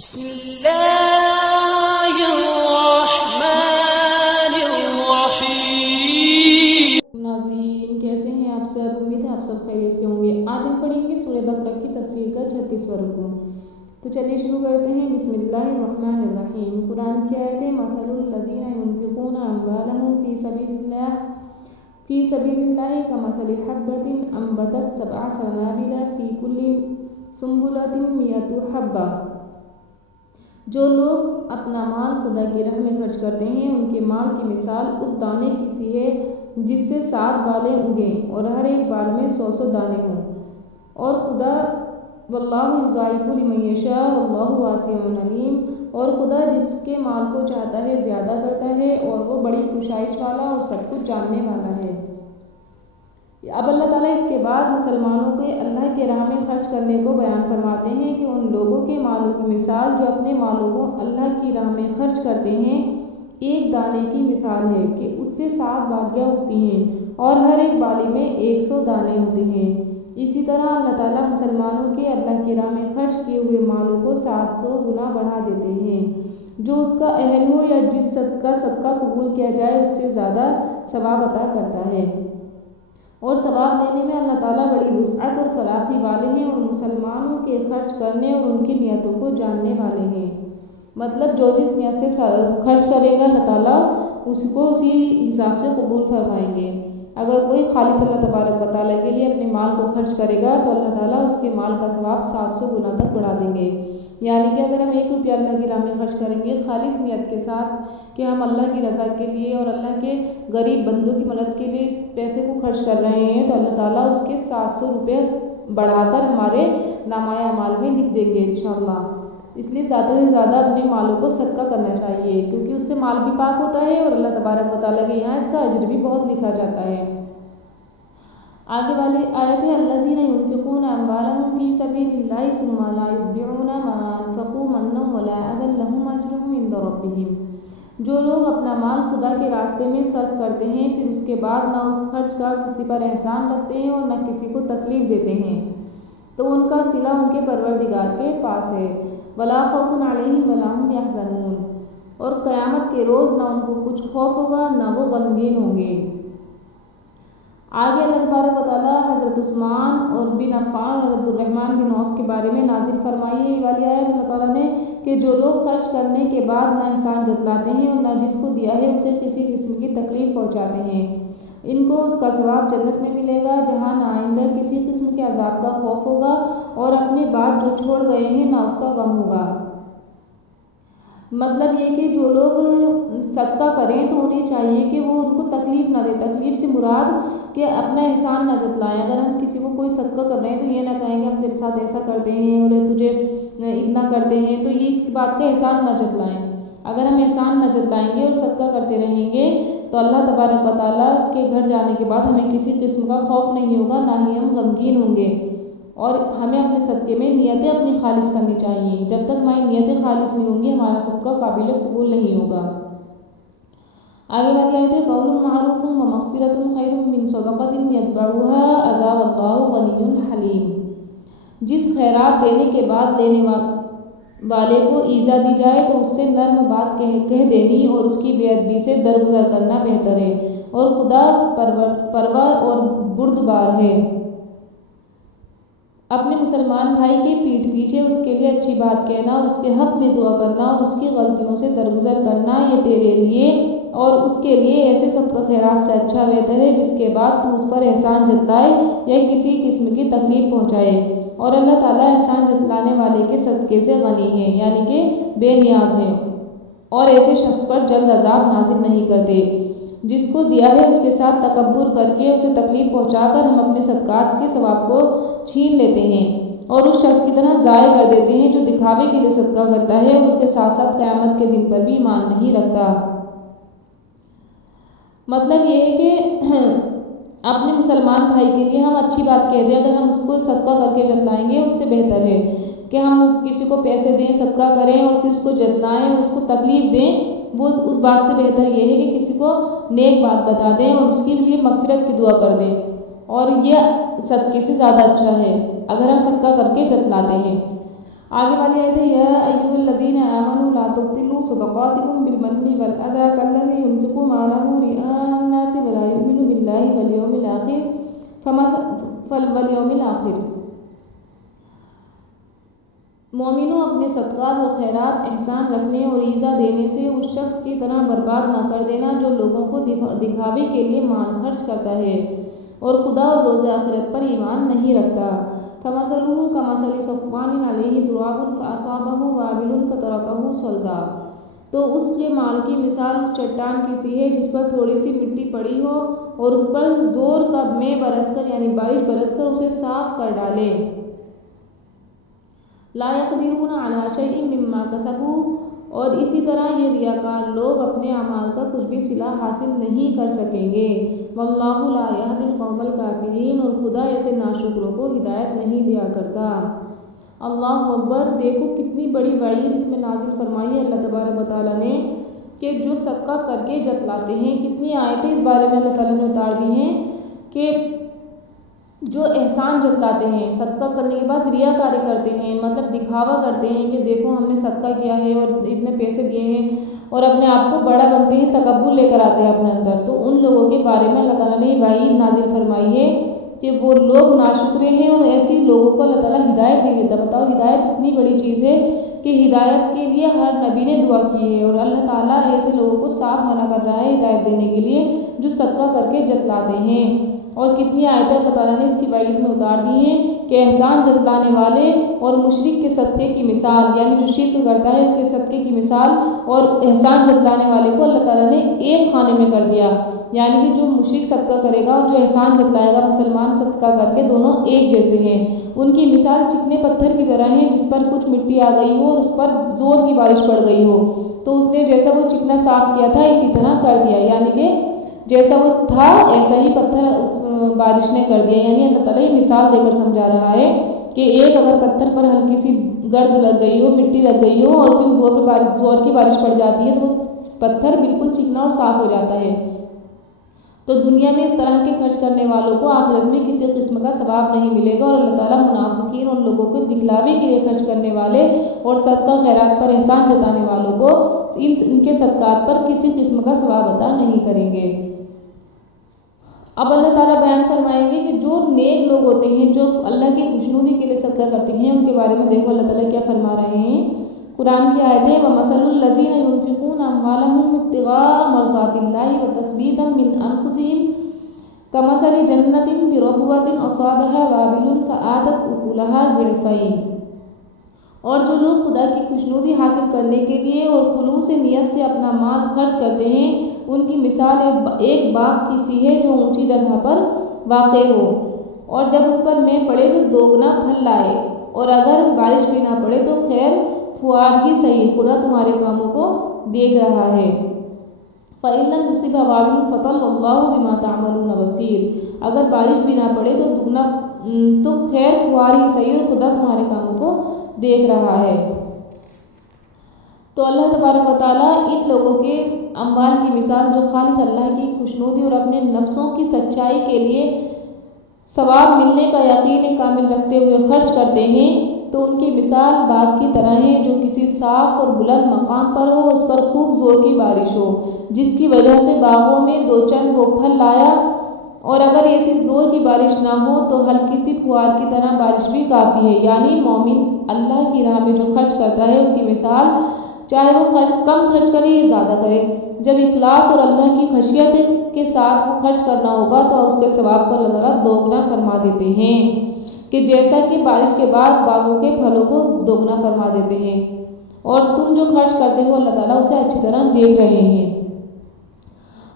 بسم اللہ الرحمن الرحیم۔ ناظرین کیسے ہیں آپ سب؟ امید ہے آپ سب خیریت سے ہوں گے۔ آج ہم پڑھیں گے سورہ بقرہ کی تفسیر کا 36واں رکوع۔ تو چلیے شروع کرتے ہیں۔ بسم اللہ الرحمن الرحیم۔ قرآن کی آیت ہے مثل الذین ينفقون اموالهم فی سبیل اللہ کمثل حبۃ انبتت سبع سنابل فی کل سنبلۃ مئۃ حبۃ۔ جو لوگ اپنا مال خدا کی راہ میں خرچ کرتے ہیں ان کے مال کی مثال اس دانے کی سی ہے جس سے 7 بالیں اگیں اور ہر ایک بال میں 100 دانے ہوں، اور خدا واللہ یضاعف لمن یشاء واللہ واسع علیم، اور خدا جس کے مال کو چاہتا ہے زیادہ کرتا ہے اور وہ بڑی کشائش والا اور سب کچھ جاننے والا ہے۔ اب اللہ تعالیٰ اس کے بعد مسلمانوں کے اللہ کے راہ میں خرچ کرنے کو بیان فرماتے ہیں کہ ان لوگوں کے مالوں کی مثال جو اپنے مالوں کو اللہ کی راہ میں خرچ کرتے ہیں ایک دانے کی مثال ہے کہ اس سے 7 بالیاں اگتی ہیں اور ہر ایک بالی میں 100 دانے ہوتے ہیں۔ اسی طرح اللہ تعالیٰ مسلمانوں کے اللہ کی راہ میں خرچ کیے ہوئے مالوں کو 700 گنا بڑھا دیتے ہیں۔ جو اس کا اہل ہو یا جس صدقہ قبول کیا جائے اس سے زیادہ ثواب عطا کرتا ہے، اور ثواب دینے میں اللہ تعالیٰ بڑی وسعت اور فراخی والے ہیں اور مسلمانوں کے خرچ کرنے اور ان کی نیتوں کو جاننے والے ہیں۔ مطلب جو جس نیت سے خرچ کرے گا اللہ تعالیٰ اس کو اسی حساب سے قبول فرمائیں گے۔ اگر کوئی خالص اللہ تبارک و تعالیٰ کے لیے اپنے مال کو خرچ کرے گا تو اللہ تعالیٰ اس کے مال کا ثواب 700 گنا تک بڑھا دیں گے۔ یعنی کہ اگر ہم 1 روپیہ اللہ کی راہ میں خرچ کریں گے خالص نیت کے ساتھ کہ ہم اللہ کی رضا کے لیے اور اللہ کے غریب بندوں کی مدد کے لیے اس پیسے کو خرچ کر رہے ہیں تو اللہ تعالیٰ اس کے 700 روپے بڑھا کر ہمارے نامۂ اعمال میں لکھ دیں گے انشاءاللہ۔ اس لیے زیادہ سے زیادہ اپنے مالوں کو صدقہ کرنا چاہیے کیونکہ اس سے مال بھی پاک ہوتا ہے اور اللہ تبارک و تعالیٰ کے یہاں اس کا اجر بھی بہت لکھا جاتا ہے۔ آگے والی آیت ہے الذین ينفقون اموالهم فی سبیل اللہ ثم لا یتبعون ما انفقوا منا ولا اذى لهم اجرهم عند ربهم۔ جو لوگ اپنا مال خدا کے راستے میں صرف کرتے ہیں پھر اس کے بعد نہ اس خرچ کا کسی پر احسان رکھتے ہیں اور نہ کسی کو تکلیف دیتے ہیں تو ان کا صلہ ان کے پروردگار کے پاس ہے۔ ولا خوف علیہم ولا هم یحزنون، اور قیامت کے روز نہ ان کو کچھ خوف ہوگا نہ وہ غمگین ہوں گے۔ آگے اللہ تبارک و تعالیٰ حضرت عثمان اور بن عفان اور عبد الرحمن بن عوف کے بارے میں نازل فرمائی ہے یہ والی آیت اللہ تعالیٰ نے کہ جو لوگ خرچ کرنے کے بعد نہ احسان جتلاتے ہیں اور نہ جس کو دیا ہے اسے کسی قسم کی تکلیف پہنچاتے ہیں ان کو اس کا ثواب جنت میں ملے گا جہاں نہ آئندہ کسی قسم کے عذاب کا خوف ہوگا اور اپنے بعد جو چھوڑ گئے ہیں نہ اس کا غم ہوگا۔ مطلب یہ کہ جو لوگ صدقہ کریں تو انہیں چاہیے کہ وہ ان کو تکلیف نہ دے۔ تکلیف سے مراد کہ اپنا احسان نہ جتلائیں۔ اگر ہم کسی کو کوئی صدقہ کر رہے ہیں تو یہ نہ کہیں گے ہم تیرے ساتھ ایسا کرتے ہیں اور تجھے اتنا کرتے ہیں، تو یہ اس بات کا احسان نہ جتلائیں۔ اگر ہم احسان نہ جتلائیں گے اور صدقہ کرتے رہیں گے تو اللہ تبارک و تعالیٰ کے گھر جانے کے بعد ہمیں کسی قسم کا خوف نہیں ہوگا نہ ہی ہم غمگین ہوں گے، اور ہمیں اپنے صدقے میں نیتیں اپنی خالص کرنی چاہیے۔ جب تک ہماری نیتیں خالص نہیں ہوں گی ہمارا صدقہ قابل قبول نہیں ہوگا۔ آگے والی آیت ہے قول معروف ومغفرۃ خیر من صدقۃ یتبعها اذى واللہ غنی حلیم۔ جس خیرات دینے کے بعد لینے والے کو ایذا دی جائے تو اس سے نرم بات کہہ دینی اور اس کی بے ادبی سے درگزر کرنا بہتر ہے، اور خدا پروا اور بردبار ہے۔ اپنے مسلمان بھائی کے پیٹھ پیچھے اس کے لیے اچھی بات کہنا اور اس کے حق میں دعا کرنا اور اس کی غلطیوں سے درگزر کرنا یہ تیرے لیے اور اس کے لیے ایسے صدقہ خیرات سے اچھا بہتر ہے جس کے بعد تو اس پر احسان جتلائے یا کسی قسم کی تکلیف پہنچائے، اور اللہ تعالیٰ احسان جتلانے والے کے صدقے سے غنی ہے یعنی کہ بے نیاز ہے، اور ایسے شخص پر جلد عذاب نازل نہیں کرتے۔ جس کو دیا ہے اس کے ساتھ تکبر کر کے اسے تکلیف پہنچا کر ہم اپنے صدقات کے ثواب کو چھین لیتے ہیں اور اس شخص کی طرح ضائع کر دیتے ہیں جو دکھاوے کے لیے صدقہ کرتا ہے اور اس کے ساتھ ساتھ قیامت کے دن پر بھی ایمان نہیں رکھتا۔ مطلب یہ ہے کہ اپنے مسلمان بھائی کے لیے ہم اچھی بات کہہ دیں، اگر ہم اس کو صدقہ کر کے جتلائیں گے اس سے بہتر ہے کہ ہم کسی کو پیسے دیں صدقہ کریں اور پھر اس کو جتلائیں اور اس کو تکلیف دیں، وہ اس بات سے بہتر یہ ہے کہ کسی کو نیک بات بتا دیں اور اس کے لیے مغفرت کی دعا کر دیں، اور یہ صدقے سے زیادہ اچھا ہے اگر ہم صدقہ کر کے جتلاتے ہیں۔ آگے والی آیت ہے یا ایھا صدقاتكم بالمن والأذى كالذي ينفق ماله رئاء الناس ولا يؤمن بالله واليوم الآخر مومنوں اپنے صدقات و خیرات احسان رکھنے اور ایذا دینے سے اس شخص کی طرح برباد نہ کر دینا جو لوگوں کو دکھاوے کے لیے مال خرچ کرتا ہے اور خدا اور روز آخرت پر ایمان نہیں رکھتا۔ فَمَثَلُهُ كَمَثَلِ صَفْوَانٍ عَلَيْهِ تُرَابٌ فَأَصَابَهُ وَابِلٌ فَتَرَكَهُ صَلْدًا۔ تو اس کے مال کی مثال اس چٹان کی سی ہے جس پر تھوڑی سی مٹی پڑی ہو اور اس پر زور کا مے برس کر یعنی بارش برس کر اسے صاف کر ڈالے۔ لا يقدرون على شيء مما كسبوا، اور اسی طرح یہ ریاکار لوگ اپنے اعمال کا کچھ بھی صلہ حاصل نہیں کر سکیں گے۔ واللہ لا يهدي القوم الكافرین، اور خدا ایسے ناشکروں کو ہدایت نہیں دیا کرتا۔ اللہ اکبر! دیکھو کتنی بڑی وعید اس میں نازل فرمائی ہے اللہ تبارک و تعالیٰ نے کہ جو صدقہ کر کے جتلاتے ہیں۔ کتنی آیتیں اس بارے میں اللہ تعالیٰ نے اتار دی ہیں کہ جو احسان جتلاتے ہیں، صدقہ کرنے کے بعد ریاکاری کرتے ہیں، مطلب دکھاوا کرتے ہیں کہ دیکھو ہم نے صدقہ کیا ہے اور اتنے پیسے دیے ہیں، اور اپنے آپ کو بڑا بنتے ہیں، تکبر لے کر آتے ہیں اپنے اندر۔ تو ان لوگوں کے بارے میں اللہ تعالیٰ نے وعید نازل فرمائی ہے کہ وہ لوگ ناشکرے ہیں اور ایسی لوگوں کو اللہ تعالیٰ ہدایت نہیں دیتا۔ بتاؤ ہدایت اتنی بڑی چیز ہے کہ ہدایت کے لیے ہر نبی نے دعا کی ہے، اور اللہ تعالیٰ ایسے لوگوں کو صاف منع کر رہا ہے ہدایت دینے کے لیے جو صدقہ کر کے جتلاتے ہیں۔ اور کتنی آیتیں اللہ تعالیٰ نے اس کی وعید میں اتار دی ہیں کہ احسان جتلانے والے اور مشرک کے صدقے کی مثال، یعنی جو شرک کرتا ہے اس کے صدقے کی مثال اور احسان جتلانے والے کو اللہ تعالیٰ نے ایک خانے میں کر دیا۔ یعنی کہ جو مشرک صدقہ کرے گا اور جو احسان جتلائے گا مسلمان صدقہ کر کے، دونوں ایک جیسے ہیں۔ ان کی مثال چکنے پتھر کی طرح ہے جس پر کچھ مٹی آ گئی ہو اور اس پر زور کی بارش پڑ گئی ہو، تو اس نے جیسا وہ چکنا صاف کیا تھا اسی طرح کر دیا، یعنی کہ جیسا وہ تھا ایسا ہی پتھر اس بارش نے کر دیا۔ یعنی اللہ تعالیٰ یہ مثال دے کر سمجھا رہا ہے کہ ایک اگر پتھر پر ہلکی سی گرد لگ گئی ہو، مٹی لگ گئی ہو اور پھر زور کی بارش پڑ جاتی ہے تو وہ پتھر بالکل چکنا اور صاف ہو جاتا ہے۔ تو دنیا میں اس طرح کے خرچ کرنے والوں کو آخرت میں کسی قسم کا ثواب نہیں ملے گا، اور اللہ تعالیٰ منافقین اور لوگوں کو دکھلاوے کے لیے خرچ کرنے والے اور صدقہ خیرات پر احسان جتانے والوں کو ان کے صدقات پر کسی قسم کا ثواب عطا نہیں کریں گے۔ اب اللہ تعالیٰ بیان فرمائیں گے کہ جو نیک لوگ ہوتے ہیں جو اللہ کی خوشنودی کے لیے صدقہ کرتے ہیں ان کے بارے میں دیکھو اللہ تعالیٰ کیا فرما رہے ہیں۔ قرآن کی آیت ہے وَمَثَلُ الَّذِينَ يُنْفِقُونَ أَمْوَالَهُمْ ابْتِغَاءَ مَرْضَاتِ اللَّهِ وَتَثْبِيتًا مِنْ أَنفُسِهِمْ كَمَثَلِ جَنَّةٍ بِرَبْوَةٍ أَصَابَهَا وَابِلٌ فَآتَتْ أُكُلَهَا ضِعْفَيْنِ، اور جو لوگ خدا کی خوشنودی حاصل کرنے کے لیے اور خلوص نیت سے اپنا مال خرچ کرتے ہیں، ان کی مثال ایک باغ کی سی ہے جو اونچی جگہ پر واقع ہو، اور جب اس پر مے پڑے تو دوگنا پھل لائے، اور اگر بارش بھی نہ پڑے تو خیر پھوار ہی صحیح، خدا تمہارے کاموں کو دیکھ رہا ہے۔ فَإِن لَّمْ يُصِبْهَا وَابِلٌ فَطَلَّ اللَّهُ بِمَا تَعْمَلُونَ بَصِيرٌ، اگر بارش بھی نہ پڑے تو خیر پھوار ہی صحیح، اور خدا تمہارے کاموں کو دیکھ رہا ہے۔ تو اللہ تبارک و تعالیٰ ان لوگوں کے اموال کی مثال جو خالص اللہ کی خوشنودی اور اپنے نفسوں کی سچائی کے لیے ثواب ملنے کا یقین کامل رکھتے ہوئے خرچ کرتے ہیں، تو ان کی مثال باغ کی طرح ہے جو کسی صاف اور بلند مقام پر ہو، اس پر خوب زور کی بارش ہو جس کی وجہ سے باغوں میں دو چند وہ پھل لایا، اور اگر ایسی زور کی بارش نہ ہو تو ہلکی سی پھوار کی طرح بارش بھی کافی ہے۔ یعنی مومن اللہ کی راہ میں جو خرچ کرتا ہے اس کی مثال چاہے وہ کم خرچ کرے یا زیادہ کرے، جب اخلاص اور اللہ کی خشیت کے ساتھ وہ خرچ کرنا ہوگا تو اس کے ثواب کو اللہ تعالیٰ دوگنا فرما دیتے ہیں، کہ جیسا کہ بارش کے بعد باغوں کے پھلوں کو دوگنا فرما دیتے ہیں، اور تم جو خرچ کرتے ہو اللہ تعالیٰ اسے اچھی طرح دیکھ رہے ہیں۔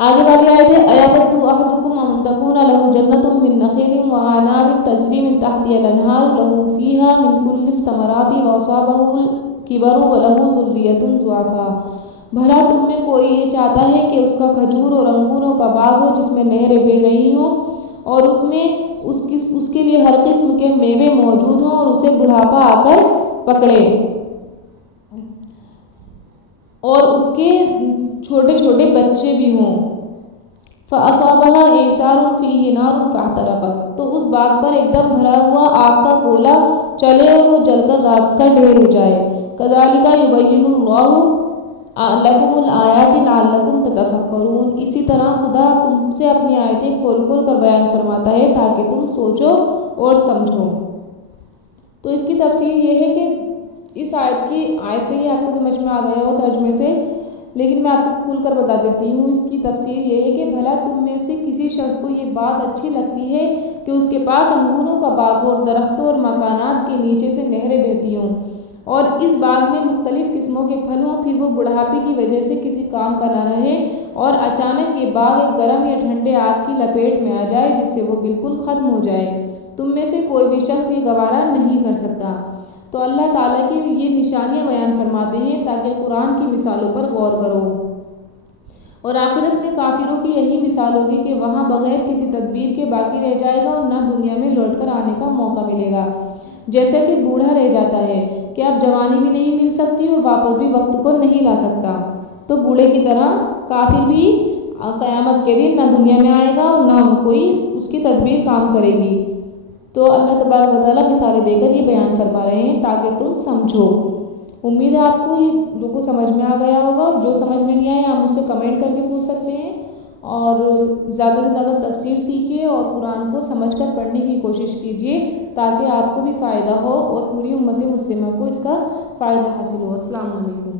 آگے والی آیت ہے أَيَوَدُّ أَحَدُكُمْ أَن تَكُونَ لَهُ جَنَّةٌ مِّن نَخِيلٍ وَأَعْنَابٍ تَجْرِي مِن تَحْتِهَا الْأَنْهَارُ لَهُ فِيهَا مِن كُلِّ الثَّمَرَاتِ وَأَصَابَهُ الْكِبَرُ وَلَهُ ذُرِّيَّةٌ ضُعَفَاءُ، بھلا تم میں کوئی یہ چاہتا ہے کہ اس کا کھجور اور انگوروں کا باغ ہو جس میں نہریں بہہ رہی ہوں، اور اس میں اس کے لیے ہر قسم کے میوے موجود ہوں، اور اسے بڑھاپا آ کر پکڑے، اور اس کے چھوٹے چھوٹے بچے بھی ہوں۔ فَأَصَابَهَا إِعْصَارٌ فِيهِ نَارٌ فَاحْتَرَقَتْ، تو اس باغ پر ایک دم بھرا ہوا آگ کا گولا چلے اور وہ جل کر راکھ کا ڈھیر ہو جائے۔ كَذَلِكَ يُبَيِّنُ اللَّهُ لکم الآیات لعلکم تتفکرون، اسی طرح خدا تم سے اپنی آیتیں کھول کھول کر بیان فرماتا ہے تاکہ تم سوچو اور سمجھو۔ تو اس کی تفسیر یہ ہے کہ اس آیت سے ہی آپ کو سمجھ میں آ گیا ہو ترجمے سے، لیکن میں آپ کو کھول کر بتا دیتی ہوں۔ اس کی تفسیر یہ ہے کہ بھلا تم میں سے کسی شخص کو یہ بات اچھی لگتی ہے کہ اس کے پاس انگوروں کا باغ اور درختوں اور مکانات کے نیچے سے نہریں بہتی ہوں، اور اس باغ میں مختلف قسموں کے پھل ہوں، پھر وہ بڑھاپے کی وجہ سے کسی کام کا نہ رہے، اور اچانک یہ باغ ایک گرم یا ٹھنڈے آگ کی لپیٹ میں آ جائے جس سے وہ بالکل ختم ہو جائے، تم میں سے کوئی بھی شخص یہ گوارا نہیں کر سکتا۔ تو اللہ تعالیٰ کی یہ نشانیاں بیان فرماتے ہیں تاکہ قرآن کی مثالوں پر غور کرو، اور آخرت میں کافروں کی یہی مثال ہوگی کہ وہاں بغیر کسی تدبیر کے باقی رہ جائے گا اور نہ دنیا میں لوٹ کر آنے کا موقع ملے گا، جیسا کہ بوڑھا رہ جاتا ہے کہ اب جوانی بھی نہیں مل سکتی اور واپس بھی وقت کو نہیں لا سکتا، تو بوڑھے کی طرح کافر بھی قیامت کے دن نہ دنیا میں آئے گا اور نہ کوئی اس کی تدبیر کام کرے گی۔ تو اللہ تبارک و تعالیٰ مثالیں دے کر یہ بیان فرما رہے ہیں تاکہ تم سمجھو۔ امید ہے آپ کو یہ جو کچھ سمجھ میں آ گیا ہوگا، جو سمجھ میں نہیں آیا آپ مجھ سے کمنٹ کر کے پوچھ سکتے ہیں، اور زیادہ سے زیادہ تفسیر سیکھیے اور قرآن کو سمجھ کر پڑھنے کی کوشش کیجیے تاکہ آپ کو بھی فائدہ ہو اور پوری امت مسلمہ کو اس کا فائدہ حاصل ہو۔ السلام علیکم۔